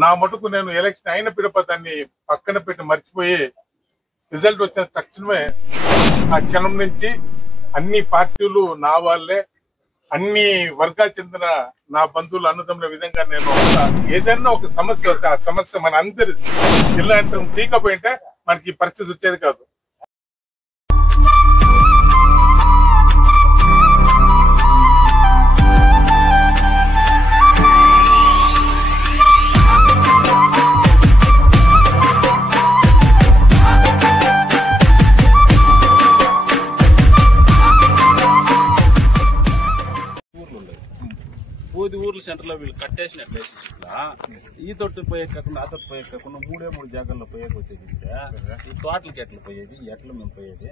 నా మటుకు నేను ఎలక్షన్ అయిన పిడప దాన్ని పక్కన పెట్టి మర్చిపోయి రిజల్ట్ వచ్చిన తక్షణమే ఆ క్షణం నుంచి అన్ని పార్టీలు నా వాళ్ళే, అన్ని వర్గాలు చెందిన నా బంధువులు అన్నదమ్ముల విధంగా నేను ఏదైనా ఒక సమస్య వస్తే ఆ సమస్య మన అందరి జిల్లా యంత్రం తీకపోయింటే మనకి ఈ పరిస్థితి వచ్చేది కాదు. ఊర్ల సెంటర్ లో వీళ్ళు కట్టేసిన ప్లేసెస్ ఈ తొట్టు పోయే కాకుండా ఆ తొట్టు పోయే కాకుండా మూడు జాగాల్లో పోయేకి వచ్చేది. ఈ తోటలకి ఎట్లా పోయేది, ఎట్లా మేము పోయేది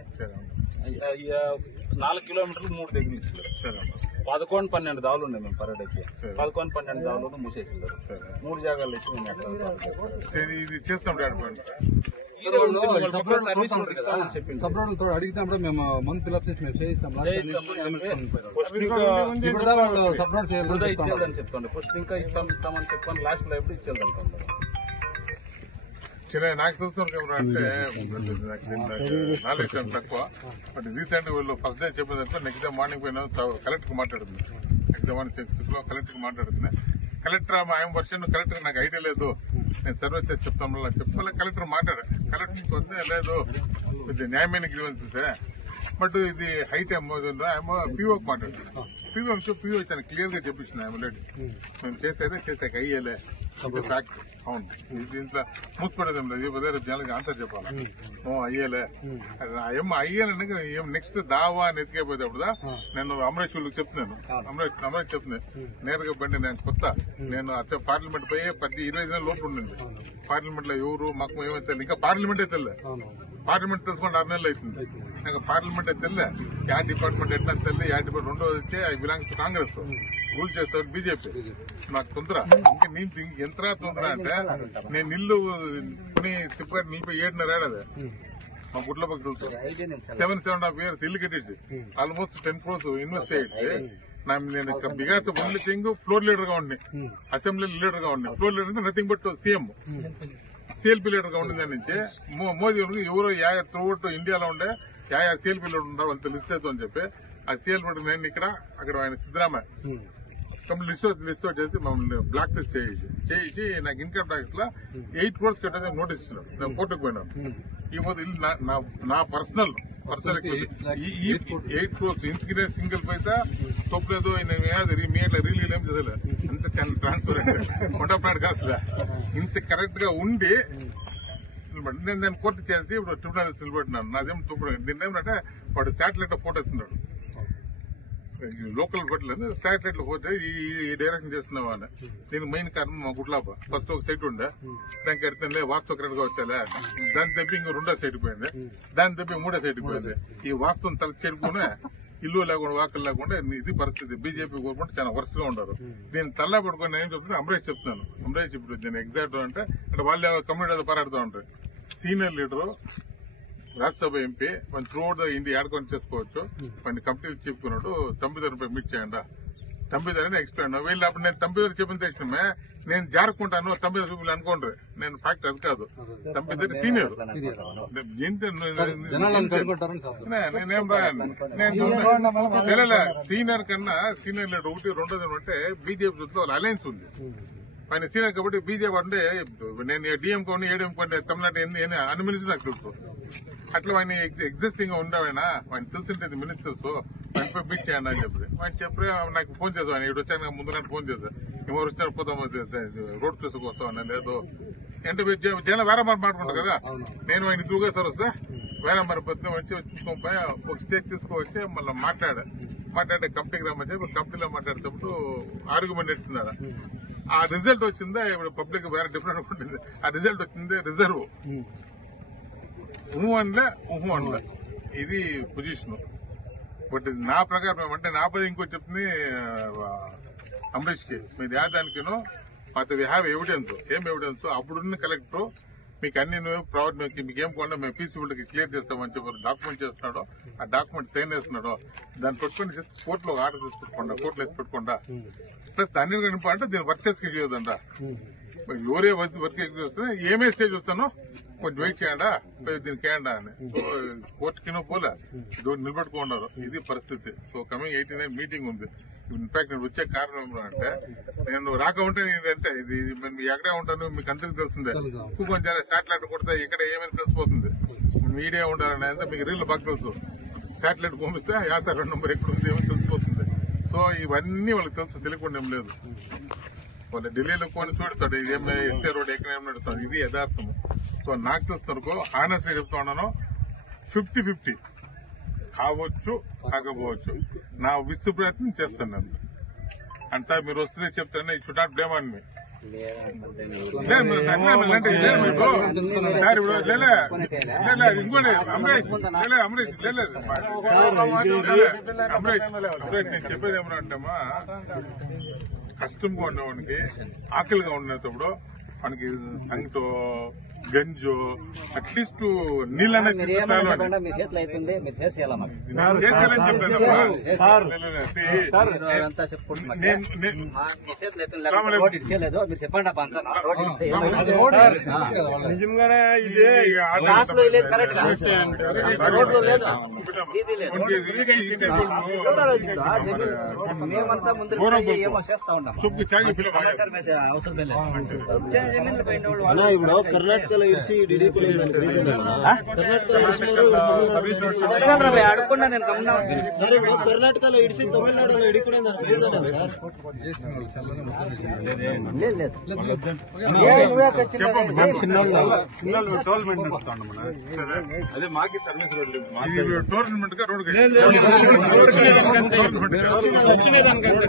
4 కిలోమీటర్లు 3 దగ్గర ఇచ్చారు. 11-12 దావులు ఉన్నాయి మేము పర్యటనకి. 11-12 దావులు మూసేసారు. 3 జాగాల్లో ఇచ్చి మేము ఇది చేస్తాం. అడిగితే మేము ముందు ఫిల్అప్ చేసి మేము చేయిస్తాం. ఇచ్చేదని చెప్తాండి. ఫస్ట్ ఇంకా ఇస్తామని చెప్పాను. లాస్ట్ లో ఎప్పుడు ఇచ్చేదంటారు. నాకు తెలుసు అంటే నాలెడ్జ్ తక్కువ. బట్ రీసెంట్ వీళ్ళు ఫస్ట్ డే చెప్పేదంటే నెక్స్ట్ డే మార్నింగ్ పోయినా కలెక్టర్ మాట్లాడుతుంది. నెక్స్ట్ డే మార్నింగ్ కలెక్టర్ మాట్లాడుతుంది. కలెక్టర్ ఆయన వర్షన్ కలెక్టర్ నాకు ఐడియా లేదు, నేను సర్వే చేసి చెప్తాను చెప్పాలి. కలెక్టర్ మాట్లాడారు. కలెక్టర్ వస్తే లేదు ఇది న్యాయమైన గ్రీవెన్సెస్, బట్ ఇది హైట్ ఏమో పీఓకి మాట్లాడుతున్నాను. పీఓ వచ్చాను క్లియర్ గా చెప్పించిన ఆల్రెడీ మేము చేసాక అయ్యేలే ఫ్యాక్ట్. అవును, దీంట్లో మూసిపడేది లేదు. జనాలకి ఆన్సర్ చెప్పాలి. అయ్యేలే ఏమో అయ్యానంటే ఏం నెక్స్ట్ దావా అని ఎత్తికపోయేటప్పుడు నేను అమరేష్ వాళ్ళకి చెప్తున్నాను. అమరేష్ చెప్తున్నాను నేరుగా బండి నేను కొత్త, నేను పార్లమెంట్ పోయి 10-20 దినాల లోపు ఉండింది. పార్లమెంట్ లో ఎవరు మాకు ఏమైతే ఇంకా పార్లమెంటే తెల్లే. పార్లమెంట్ తెలుసుకోండి 6 నెలలు అవుతుంది. నాకు పార్లమెంట్ తెల్లే. యా డిపార్ట్మెంట్ ఎట్లా తెల్లే. యా డిపార్ట్మెంట్ రెండోది వచ్చి I belongs to Congress, rule చేస్తారు బీజేపీ. నాకు తొందర ఇంకా నేను ఎంత తొందర అంటే నేను ఇల్లు కొని సిప్పారు నిలిపి 7.5 ఏడాది మా గుడ్ల పక్క తెలుసు. 7.5 years ఇల్లు కట్టేసి ఆల్మోస్ట్ 10 crores ఇన్వెస్ట్ చేసి నేను because only thing floor leader గా ఉండి, అసెంబ్లీ లీడర్ గా ఉండి. ఫ్లోర్ లీడర్ అంటే nothing but CM, CLP leader గా ఉండే దాని నుంచి మోదీ ఎవరో త్రూఅవుట్ ఇండియాలో ఉండే సిఎల్పీ లీడర్ ఉంటారు అంత లిస్ట్ అవుతుందని చెప్పి ఆ సిఎల్పీ నేను ఇక్కడ అక్కడ ఆయన సిద్ధరామయ్య కంప్లీట్ లిస్ట్ అవుట్ చేసి మమ్మల్ని బ్లాక్ టెస్ట్ చేయించి నాకు ఇన్కమ్ ట్యాక్స్ లో 8 crores కట్టేది నోటీస్ ఇచ్చినారు. నేను కోర్టుకు పోయినాను. ఈ పోతే నా పర్సనల్ 8 crores ఇంటికి సింగిల్ పైసా తప్పలేదు. మీ అట్లా రీలీలు ఏం చదవలే. అంత ట్రాన్స్పరెంట్ కొండపాడు కాసులే ఇంత కరెక్ట్ గా ఉండి నేను దాన్ని కోర్టు చేసి ఇప్పుడు ట్రిబ్యునల్ నిలబెట్టినాను. నాదేం తప్పుడు దీన్ని ఏమంటే వాడు శాటిలైట్ ఫోటో ఇస్తున్నాడు. లోకల్ పెట్టలేదు, శాటిలైట్ లో పోతే ఈ డైరెక్షన్ చేస్తున్నావా అని. దీనికి మెయిన్ కారణం మా గుడ్లాప ఫస్ట్ ఒక సైట్ ఉండే, దానికి ఎడితే వాస్తవ కరెక్ట్ గా వచ్చాలే. దాని తెప్పి ఇంకో 2వ సైట్ పోయింది, దాని తెప్పి 3వ సైట్ పోయింది. ఈ వాస్తవం తల చేరుకునే ఇల్లు లేకుండా వాకలు లేకుండా ఇది పరిస్థితి. బీజేపీ గవర్నమెంట్ చాలా వరుస గా ఉన్నారు. దీన్ని తల్లా పడుకొని నేను చెప్తున్నా అమరేష్ చెప్తున్నాను. అమరేష్ ఇప్పుడు దీన్ని ఎగ్జాక్ట్ అంటే వాళ్ళు కమ్యూనిటీ పోరాడుతూ ఉంటారు. సీనియర్ లీడరు, రాజ్యసభ ఎంపీ మన త్రూఅవుట్ ఇండియా ఆడుకొని చేసుకోవచ్చు. మన కంపెనీలు చెప్పుకున్నాడు. తంబిదర్ మీట్ చేయండి, తంబిదర్ అని ఎక్స్ప్లెయిన్. వీళ్ళు అప్పుడు నేను తంబిదర్ చెప్పిన తెచ్చినమే నేను జారుకుంటాను. తంబిదర్ చూపులు అనుకోండి, నేను ఫ్యాక్ట్ అది కాదు. తంబిదర్ సీనియర్ నేనేం రాను. నేను సీనియర్ కన్నా సీనియర్ లీడర్ 1, 2 అంటే బీజేపీ వాళ్ళ అలయన్స్ ఉంది. ఆయన సీనియర్ కాబట్టి బీజేపీ అంటే నేను డిఎం కొన్ని ఏడీఎం కొన్ని తమిళనాడు అన్ని మినిస్టర్ నాకు తెలుసు. అట్లా ఆయన ఎగ్జిస్టింగ్ ఉండవైనా ఆయన తెలిసింది మినిస్టర్స్ ఆయన బీట్ చేయండి అని చెప్పి ఆయన చెప్పి నాకు ఫోన్ చేసాను. ఆయన ఇక్కడ వచ్చాను ముందు నాకు ఫోన్ చేశాను. ఎవరు వచ్చినా పోతాం రోడ్ ప్లేస్కి వస్తామని. లేదు అంటే జనం వేరే మరి మాట్లాడుకుంటారు కదా. నేను ఆయన ఇద్దరుగా సార్ వస్తే వేరే మరి పొద్దున వచ్చి చూసుకోపోయి ఒక స్టేజ్ తీసుకోవచ్చి మళ్ళీ మాట్లాడే కంపెనీకి రమ్మని చెప్పి కంపెనీలో మాట్లాడేటప్పుడు ఆర్గ్యుమెంట్ నడిచిందా. ఆ రిజల్ట్ వచ్చిందా ఇప్పుడు పబ్లిక్ వేరే డిఫరెంట్ ఉంటుంది. ఆ రిజల్ట్ వచ్చింది రిజర్వ్ అనలే అనలే ఇది పొజిషన్. బట్ నా ప్రకారం ఏమంటే నా పది ఇంకో చెప్తుంది అమరీష్ కి మీరు యాదానికినో మాకు వీ హ్యావ్ ఎవిడెన్స్. ఏం ఎవిడెన్స్? అప్పుడున్న కలెక్టర్ మీకు అన్ని మీకేం కొండ మేము పీసీబుల్కి క్లియర్ చేస్తామని చెప్పి డాక్యుమెంట్ చేస్తున్నాడో ఆ డాక్యుమెంట్ సైన్ చేస్తున్నాడో దాన్ని పెట్టుకుని కోర్టులో ఆర్డర్ తీసి పెట్టుకోండా, కోర్టులో వేసి పెట్టుకోండా. ప్లస్ దాన్ని నింపా అంటే దీన్ని వర్క్ చేసి చేయదంట. ఎవరే వర్క్ వస్తున్నా ఏమే స్టేజ్ వస్తానో కొంచెం వెయిట్ చేయండా దీనికి వేయండా అని. సో కోర్టుకినో పోలే నిలబెట్టుకున్నారు. ఇది పరిస్థితి. సో కమింగ్ 18 మీటింగ్ ఉంది. ఇన్ఫాక్ట్ నేను వచ్చే కారణం అంటే నేను రాకుంటే ఇదంటే ఇది ఎక్కడే ఉంటాను మీకు అందరికి తెలుస్తుంది. కొంచెం శాటిలైట్ కొడితే ఇక్కడ ఏమైనా తెలిసిపోతుంది. మీడియా ఉండాలని అంటే మీకు రీల్ బాగా తెలుసు. శాటిలైట్ పంపిస్తే సార్ 2 నంబర్ ఎక్కడ ఉంది ఏమో తెలిసిపోతుంది. సో ఇవన్నీ వాళ్ళకి తెలుసు, తెలియకుండా ఏం లేదు. వాళ్ళు ఢిల్లీలో కొని చూడతాడు ఇది ఏం ఎస్టే రోడ్ ఎక్కడ ఏం నడుస్తాడు. ఇది యథార్థము. సో నాకు తెలుస్తున్నారు హానెస్ట్ గా చెప్తా ఉన్నాను, 50-50 కావచ్చు కాకపోవచ్చు. నా విస్తృత ప్రయత్నం చేస్తాను నేను. అంతా మీరు వస్తే చెప్తాను. ఈ should not blame on me. ఇంకోటి అమరేష్ నేను చెప్పేది ఏమన్నా కష్టంగా ఉండేవాడికి ఆకలిగా ఉండేటప్పుడు మనకి సంగతో గంజో అట్లీస్ట్ నీళ్ళనే మీ చేతిలో అయిపోయింది, మీరు చేసేయాలి. చేసేయాలని చెప్పాను. మీరు చెప్పండి నిజంగానే ఇదే మేమంతా ముందు ఏమో చేస్తా ఉంటాం. అవసరం లేదు. ఇప్పుడు కర్ణాటకలో ఇడిసి అడుక్కున్నా నేను సార్. ఇప్పుడు కర్ణాటకలో ఇడిసి తమిళనాడులో ఇడుకునే అదే మాకి సర్వీస్ టోర్నమెంట్ గా రోడ్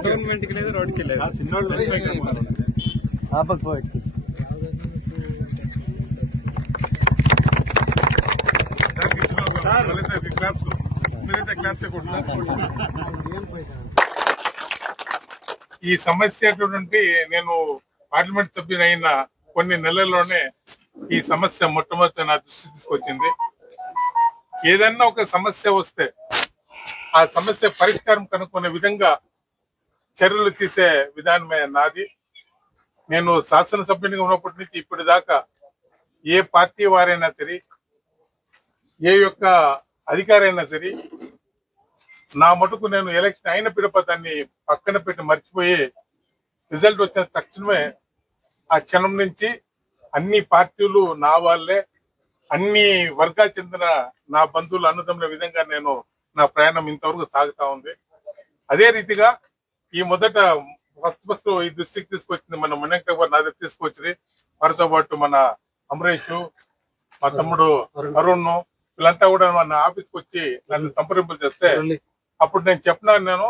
గవర్నమెంట్ కి లేదు, రోడ్కి లేదు. మీరైతే క్లాప్స్ ఈ సమస్య నేను పార్లమెంట్ సభ్యునైన కొన్ని నెలల్లోనే ఈ సమస్య మొట్టమొదటి నా దృష్టి తీసుకొచ్చింది. ఏదన్నా ఒక సమస్య వస్తే ఆ సమస్య పరిష్కారం కనుక్కునే విధంగా చర్యలు తీసే విధానమే నాది. నేను శాసనసభ్యునిగా ఉన్నప్పటి నుంచి ఇప్పటిదాకా ఏ పార్టీ వారైనా సరే, ఏ యొక్క అధికారైనా సరే, నా మటుకు నేను ఎలక్షన్ అయిన పిడప దాన్ని పక్కన పెట్టి మర్చిపోయి రిజల్ట్ వచ్చిన తక్షణమే ఆ క్షణం నుంచి అన్ని పార్టీలు నా వాళ్ళే, అన్ని వర్గాలు చెందిన నా బంధువులు అన్నదమ్ముల విధంగా నేను నా ప్రయాణం ఇంతవరకు సాగుతా ఉంది. అదే రీతిగా ఈ మొదట ఫస్ట్ ఈ దృష్టికి తీసుకొచ్చింది మన మున్నంక నా దగ్గర తీసుకొచ్చింది. వారితో పాటు మన అమరేష్, మా తమ్ముడు అరుణ్, వీళ్ళంతా కూడా మన ఆఫీస్కి వచ్చి నన్ను సంప్రదింపులు చేస్తే అప్పుడు నేను చెప్పినాను,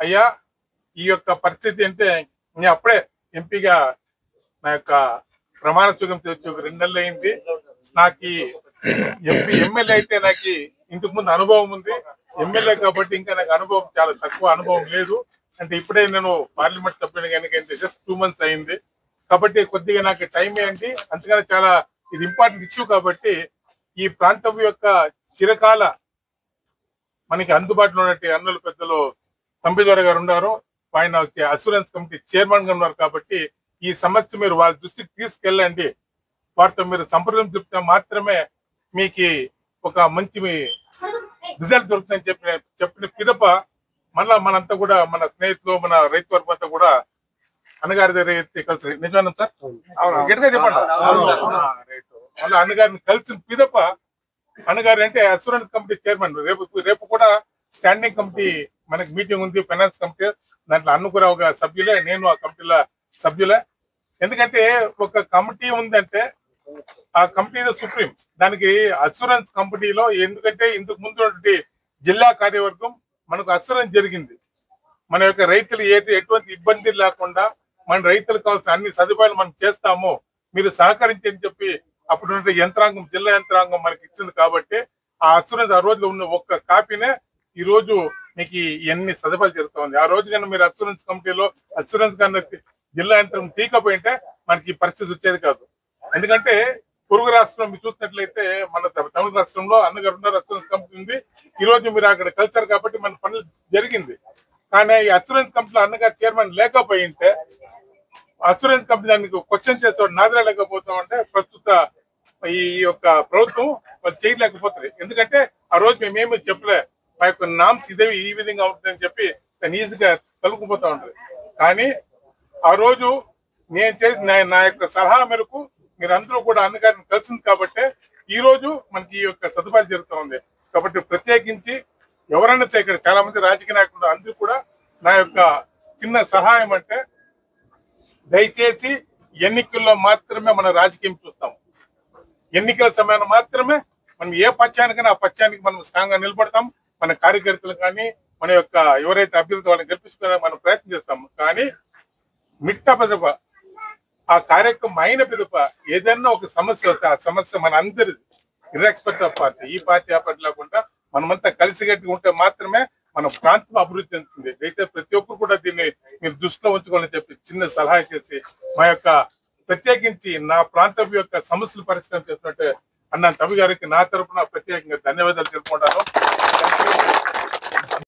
అయ్యా ఈ యొక్క పరిస్థితి అంటే నేను అప్పుడే ఎంపీగా నా యొక్క ప్రమాణ స్వీకారం చేసి 2 నెలలు అయింది. నాకు ఎమ్మెల్యే అయితే నాకు ఇంతకు ముందు అనుభవం ఉంది. ఎమ్మెల్యే కాబట్టి ఇంకా నాకు అనుభవం చాలా తక్కువ అనుభవం లేదు. అంటే ఇప్పుడే నేను పార్లమెంట్ సభ్యునిగా ఎన్నికైంది జస్ట్ 2 months అయింది. కాబట్టి కొద్దిగా నాకు టైం ఏంటి, అంతగానే చాలా ఇది ఇంపార్టెంట్ ఇష్యూ. కాబట్టి ఈ ప్రాంతం యొక్క చిరకాల మనకి అందుబాటులో ఉన్నట్టు అన్నుల పెద్దలు తంబిదొర గారు ఉన్నారు. ఆయన అసూరెన్స్ కమిటీ చైర్మన్ గా ఉన్నారు. కాబట్టి ఈ సమస్య మీరు వాళ్ళ దృష్టికి తీసుకెళ్ళండి, వారితో మీరు సంప్రదింపు చెప్తే మాత్రమే మీకు ఒక మంచి రిజల్ట్ దొరుకుతుందని చెప్పిన పిదప మనంతా కూడా మన స్నేహితులు, మన రైతు వర్గం అంతా కూడా అన్నగారి దగ్గర కలిసి నిజానం సార్ గట్టిగా చెప్పండి. మళ్ళీ అన్నగారిని కలిసిన పిదప అన్నగారు అంటే అసూరెన్స్ కమిటీ చైర్మన్. రేపు కూడా స్టాండింగ్ కమిటీ మనకి మీటింగ్ ఉంది, ఫైనాన్స్ కమిటీ. దాంట్లో అన్న కూడా ఒక సభ్యులే, నేను ఆ కమిటీలో సభ్యులే. ఎందుకంటే ఒక కమిటీ ఉందంటే ఆ కమిటీ సుప్రీం. దానికి అసూరెన్స్ కమిటీలో ఎందుకంటే ఇంతకు ముందు జిల్లా కార్యవర్గం మనకు అసూరెన్స్ జరిగింది. మన యొక్క రైతులు ఎటువంటి ఇబ్బంది లేకుండా మన రైతులకు కావాల్సిన అన్ని సదుపాయాలు మనం చేస్తాము, మీరు సహకరించని చెప్పి అప్పుడు యంత్రాంగం, జిల్లా యంత్రాంగం మనకి ఇచ్చింది. కాబట్టి ఆ అసూరెన్స్ ఆ రోజులో ఉన్న ఒక్క కాపీనే ఈ రోజు మీకు ఎన్ని సదుపాయాలు జరుగుతా ఉంది. ఆ రోజు కన్నా మీరు అసూరెన్స్ కమిటీలో అసూరెన్స్ కన్నా జిల్లా యంత్రం తీకపోయింటే మనకి ఈ పరిస్థితి వచ్చేది కాదు. ఎందుకంటే పొరుగు రాష్ట్రంలో మీరు చూసినట్లయితే మన తమిళ రాష్ట్రంలో అన్నగారు ఉన్నారు, అసూరెన్స్ కంపెనీ ఉంది. ఈ రోజు మీరు అక్కడ కలిసారు కాబట్టి మన పనులు జరిగింది. కానీ ఈ అసూరెన్స్ కంపెనీలో అన్నగారు చైర్మన్ లేకపోయింటే అసూరెన్స్ కంపెనీ దానికి క్వశ్చన్ చేస్తాడు నాదలేకపోతామంటే ప్రస్తుత ఈ యొక్క ప్రభుత్వం వాళ్ళు చేయలేకపోతుంది. ఎందుకంటే ఆ రోజు మేమేమి చెప్పలే, మా యొక్క నామ్స్ ఇదే ఈ విధంగా ఉంటుందని చెప్పి దాన్ని ఈజీగా కలుపుకుపోతా ఉంటుంది. కానీ ఆ రోజు నేను చేసిన నా యొక్క సలహా మేరకు మీరందరూ కూడా అన్నగారిని కలిసింది కాబట్టి ఈ రోజు మనకి ఈ యొక్క సదుపాయాలు జరుగుతూ ఉంది. కాబట్టి ప్రత్యేకించి ఎవరైనా ఇక్కడ చాలా మంది రాజకీయ నాయకులు అందరూ కూడా నా యొక్క చిన్న సహాయం అంటే దయచేసి ఎన్నికల్లో మాత్రమే మన రాజకీయం చూస్తాం. ఎన్నికల సమయాన్ని మాత్రమే మనం ఏ పక్షానికైనా ఆ పక్షానికి మనం స్ట్రాంగ్ గా నిలబడతాం. మన కార్యకర్తలు కానీ మన యొక్క ఎవరైతే అభ్యర్థి వాళ్ళని గెలిపించుకోవడానికి మనం ప్రయత్నం చేస్తాం. కానీ మిట్ట పెదప ఆ కార్యక్రమం అయిన పెదప ఏదైనా ఒక సమస్య వస్తే ఆ సమస్య మన అందరిది, ఇర్రెస్పెక్ట్ ఆఫ్ పార్టీ, ఈ పార్టీ ఆ పార్టీ లేకుండా మనమంతా కలిసిగట్టుగా ఉంటే మాత్రమే మన ప్రాంతం అభివృద్ధి చెందుతుంది. అయితే ప్రతి ఒక్కరు కూడా దీన్ని మీరు దృష్టిలో ఉంచుకోవాలని చెప్పి చిన్న సలహా చేసి మా యొక్క ప్రత్యేకించి నా ప్రాంతం యొక్క సమస్యలు పరిష్కారం చేస్తున్నట్టు అన్న తవి గారికి నా తరపున ప్రత్యేకంగా ధన్యవాదాలు తెలుపుకుంటాను.